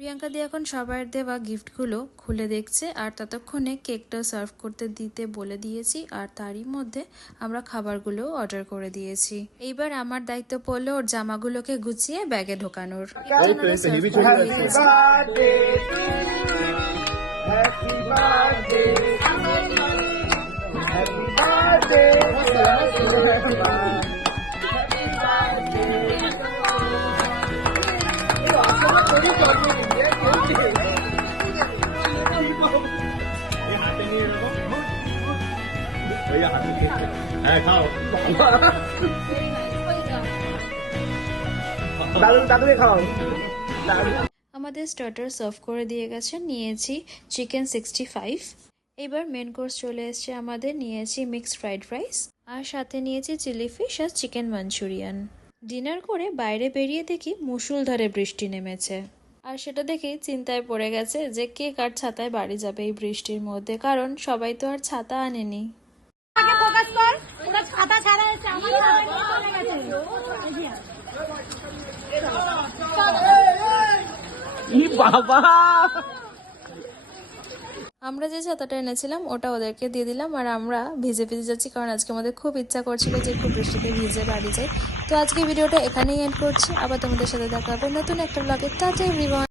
প্রিয়াঙ্কা দি এখন সবার দেওয়া গিফটগুলো খুলে দেখছে আর ততক্ষণে কেকটা সার্ভ করতে দিতে বলে দিয়েছি আর তারই মধ্যে আমরা খাবারগুলো অর্ডার করে দিয়েছি। এইবার আমার দায়িত্ব পড়লো ওর জামাগুলোকে গুছিয়ে ব্যাগে ঢোকানোর। আমাদের স্টার্টার সার্ভ করে দিয়ে গেছে, নিয়েছি চিকেন 65। এবার মেন কোর্স চলে এসছে আমাদের, নিয়েছি মিক্সড ফ্রাইড রাইস আর সাথে নিয়েছি চিলি ফিশ আর চিকেন মাঞ্চুরিয়ান। ডিনার করে বাইরে বেরিয়ে দেখি মুষলধারে বৃষ্টি নেমেছে আর সেটা দেখেই চিন্তায় পড়ে গেছে যে কে কার ছাতায় বাড়ি যাবে এই বৃষ্টির মধ্যে, কারণ সবাই তো আর ছাতা আনেনি। আমরা যে ছাতাটা এনেছিলাম ওটা ওদেরকে দিয়ে দিলাম আর আমরা ভিজে ভিজে যাচ্ছি, কারণ আজকে আমাদের খুব ইচ্ছা করছিল যে একটু বৃষ্টিতে ভিজে বাড়ি যাই। তো আজকে ভিডিওটা এখানেই এন্ড করছি, আবার তোমাদের সাথে দেখা হবে নতুন একটা ব্লগে। Tata everyone.